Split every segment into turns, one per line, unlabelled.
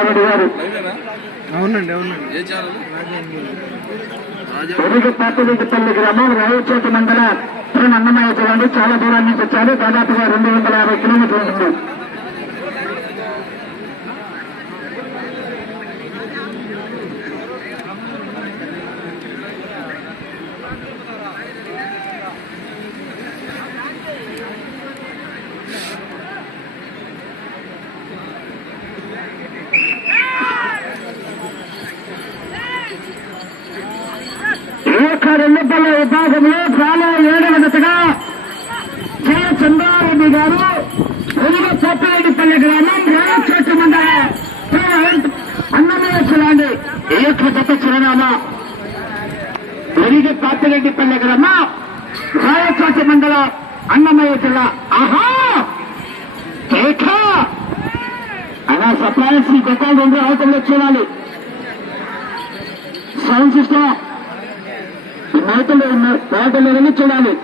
అరారెడ్డి గారు.
అవునండి అవునండి.
పొరుగు పాపిరెడ్డిపల్లి గ్రామం రాయచోట మండల అన్నమయ్య జిల్లాలో చాలా దూరం నుంచి వచ్చారు. దాదాపుగా రెండు వందల యాభై కిలోమీటర్లు ఉంటుంది ఈ యొక్క రెండు పల్ల విభాగంలో చాలా ఏడవ దశగా జయ చంద్రారెడ్డి గారు వెలుగ సత్యరెడ్డిపల్లి గ్రామం రాయచోట మండల అన్నమయ్య జిల్లాండి ఈ చిరునామా. వెలిగి పాపిరెడ్డిపల్లి గ్రామ రాయచోట మండల అన్నమయ్య జిల్లా. ఆహా! కేక అలా ఈ గొప్ప రెండు అవతల్లో చూడాలి. Sound system. ఈ మాటలు మాటలు చూడాలి?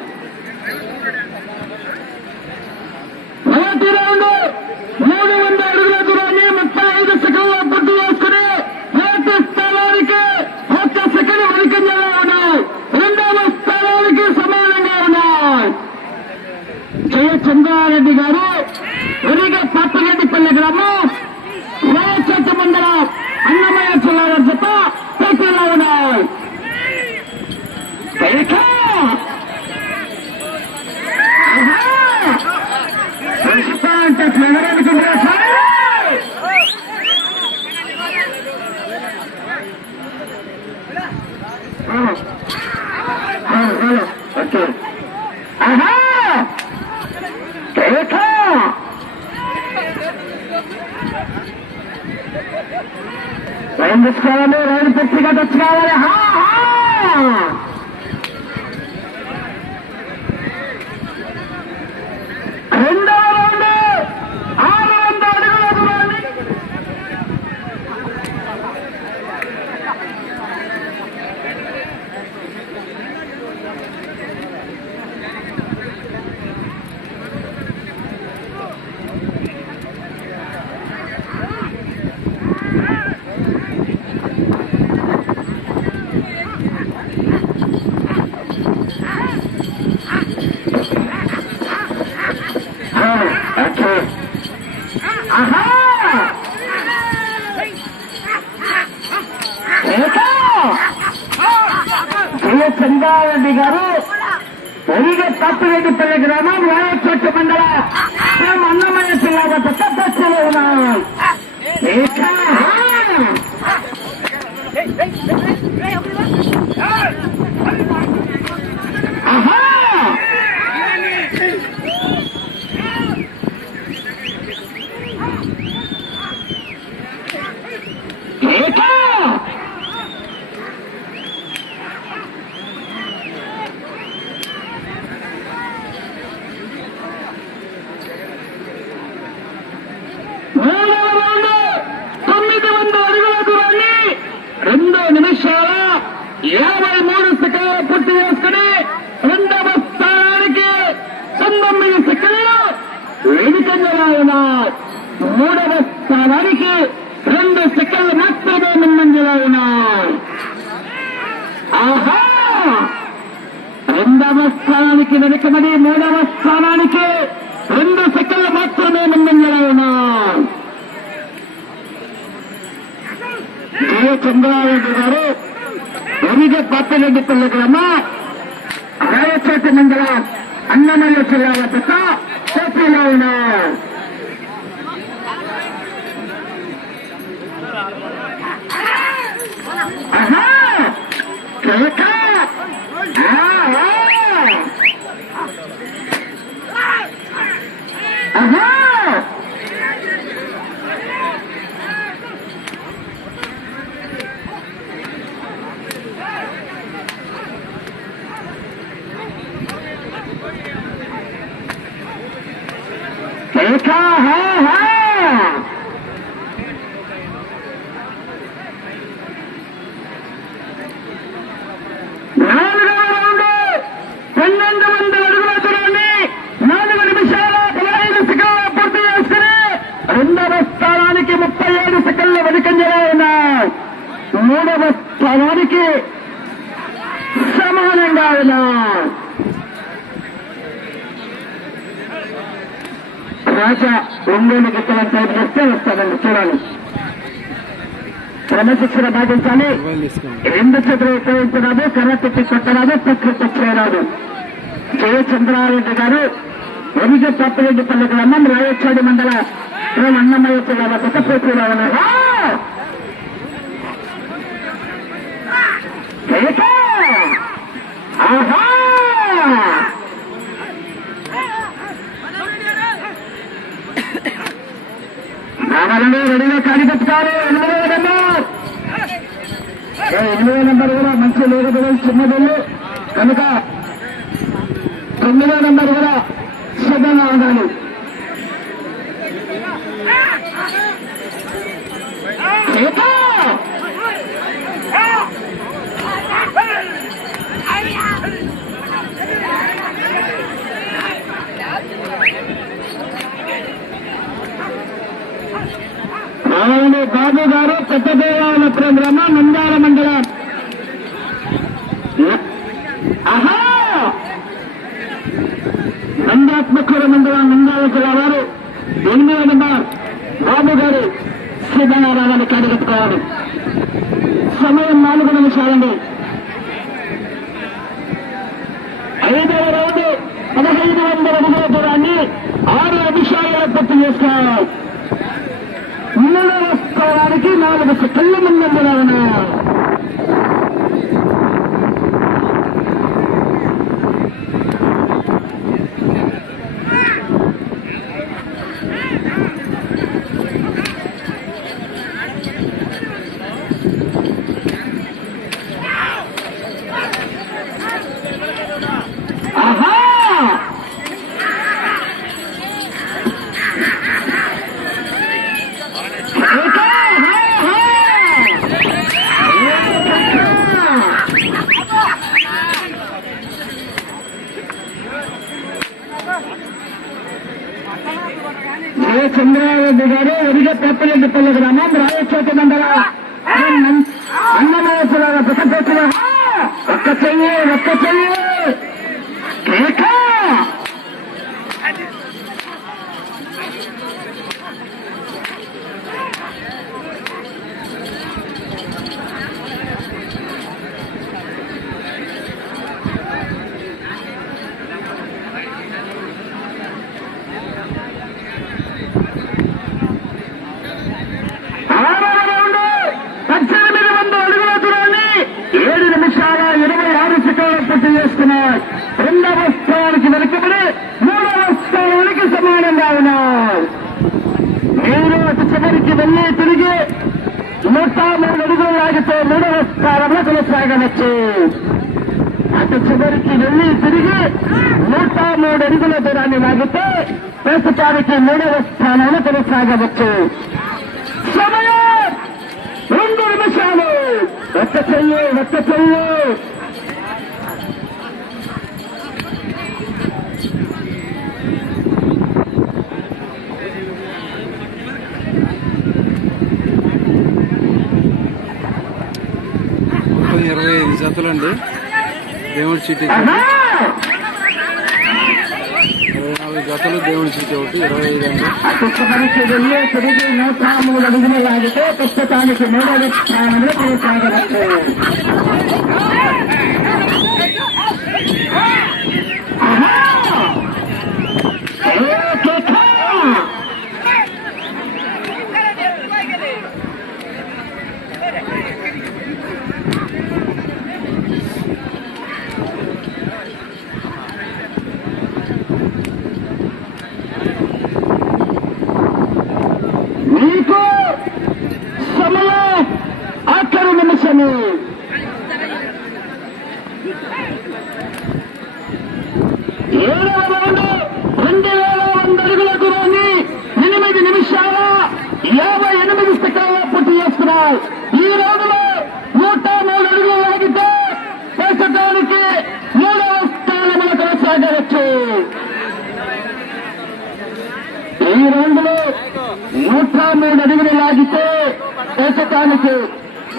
পত্রিকা টত্রিকা হ্যাঁ হ্যাঁ జయ చంద్రారెడ్డి గారు ఒరిగ తప్పిరెడ్డిపల్లి గ్రామం రాయచోట్టు మండల శ్రీ అన్నమయ్య జిల్లా వద్ద సదస్సులు ఉన్నాయి ఏకా? ఆహా ఏకా? మూడవ రౌండ్ తొమ్మిది వందల అడుగుల దూరాన్ని రెండు నిమిషాల యాభై మూడు సెకండ్లు పూర్తి చేసుకుని రెండవ స్థానానికి పంతొమ్మిది సెకండ్లు వెనుకంజలో మూడవ స్థానానికి రెండు సెకండ్లు మాత్రమే ముందంజలో ఆహా! రెండవ స్థానానికి వెనుకబడి మూడవ స్థానానికి రెండు సెకండ్లు మాత్రమే ముందంజలో చంద్రారెడ్డి గారు ఒరిగ పప్పరెడ్డిపల్లి గ్రామ రాయచోట మండలం అన్నమయ్య జిల్లా వద్ద పోటీలో ఉన్నారు ఆహా! కేక! ఆహా! ఆహా! కేక! హా, హా! రెండవ స్థానానికి ముప్పై ఏడు సెకండ్ల వెనుకంజలో ఉన్నాయి మూడవ స్థానానికి సమానంగా ఉన్నాయి రాజా ఒంగోలు గిట్టలను టైప్ చేస్తే వస్తాడండి చూడాలి క్రమశిక్షణ పాటించాలి రెండు చేతులు ఉపయోగించరాదు కర్ర తిప్పి కొట్టరాదు ప్రకృతి చేయరాదు. జయచంద్రారెడ్డి గారు ఎనిమిది తప్పరెడ్డి పల్లి గ్రామం రాయచాడి మండల అన్నమయ్య జిల్లా కొత్త పోటీలో అందరూ కూడా సిద్ధంగా ఉండాలి చేత! రావండి బాబు గారు పెద్ద గ్రామ నంద్యాల మండలం ఆహా నంద్యాత్మకూర మండలం నంద్యాల జిల్లా వారు ఎనిమిది నెంబర్ బాబు గారు శ్రీధనారాయణ కడిగట్టుకోవాలి సమయం నాలుగు నిమిషాలండి ఐదవ రౌండ్ పదహైదు వందల అడుగుల దూరాన్ని ఆరు నిమిషాలలో పూర్తి చేసుకోవాలి మూడవ స్థానానికి నాలుగు ఏ చంద్రారెడ్డి గారు ఒరిగ పెప్పరెడ్డిపల్లి గ్రామం రాయచోటి మండల అన్నమయ్య జిల్లా పెద్దపేటలో ఒక్క చెయ్యి ఒక్క చెయ్యి కేక! ఆరవ రౌండ్ పద్దెనిమిది వందల అడుగుల దూరాన్ని ఏడు నిమిషాల ఇరవై ఆరు సెకండ్లు పూర్తి చేస్తున్నాయి రెండవ స్థానానికి వెనుకబడి మూడవ స్థానానికి సమానంగా ఉన్నారు మీరు అటు చివరికి వెళ్ళి తిరిగి నూట మూడు అడుగులు లాగితే మూడవ స్థానంలో కొనసాగవచ్చు అటు చివరికి వెళ్ళి తిరిగి నూట మూడు అడుగుల దూరాన్ని లాగితే ప్రస్తుతానికి మూడవ స్థానంలో కొనసాగవచ్చు సమయం రెండు నిమిషాలు ఒక్క చెయ్యి ఒక్క చెయ్యి
జతలండి దేవుడి చీటీ! ఇరవై నాలుగు జతలు దేవుడి చీటీ ఒకటి ఇరవై ఐదు అండి
ప్రస్తుతానికి మూడవ స్థానంలో కొనసాగవచ్చు ఈ రౌండ్లో నూట మూడు అడుగులు లాగితే ప్రస్తుతానికి మూడవ స్థానంలో కొనసాగవచ్చు ఈ రోజులో నూట మూడు అడుగులు లాగితే ప్రస్తుతానికి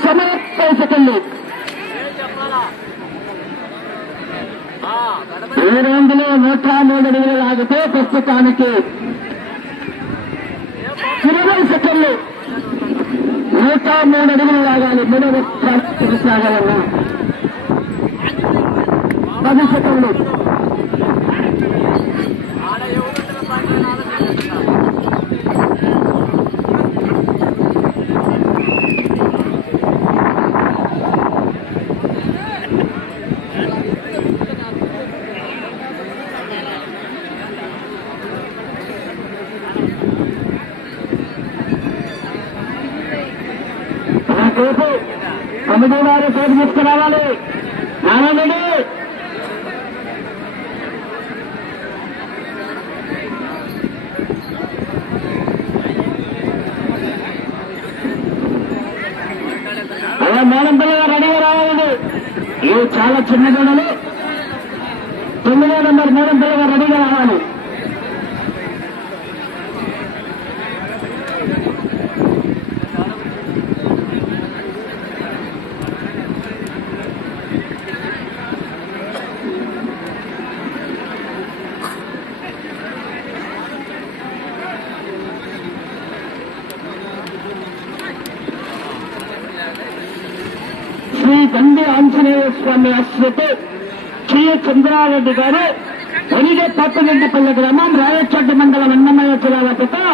సమయం సెకండ్లు. ఈ రోజులో నూట మూడు అడుగులు లాగితే ప్రస్తుతానికి ఇరవై సెకండ్లు. నూట మూడు అడుగులు లాగాలి మూడవ స్థానం భవిష్యత్తులో. తొమ్మిది వారు పేరు తీసుకురావాలి నారాయణుడు అలా మేడం పిల్లగా రెడీగా రావాలండి. ఇవి చాలా చిన్న గడలు. తొమ్మిదో నెంబర్ మేడం పిల్లగా రెడీగా రావాలి. చంద్రారెడ్డి గారు వనిగ పట్టరెడ్డిపల్లి గ్రామం రాయచోటి మండలం అన్నమయ్య జిల్లాల పిత రెండు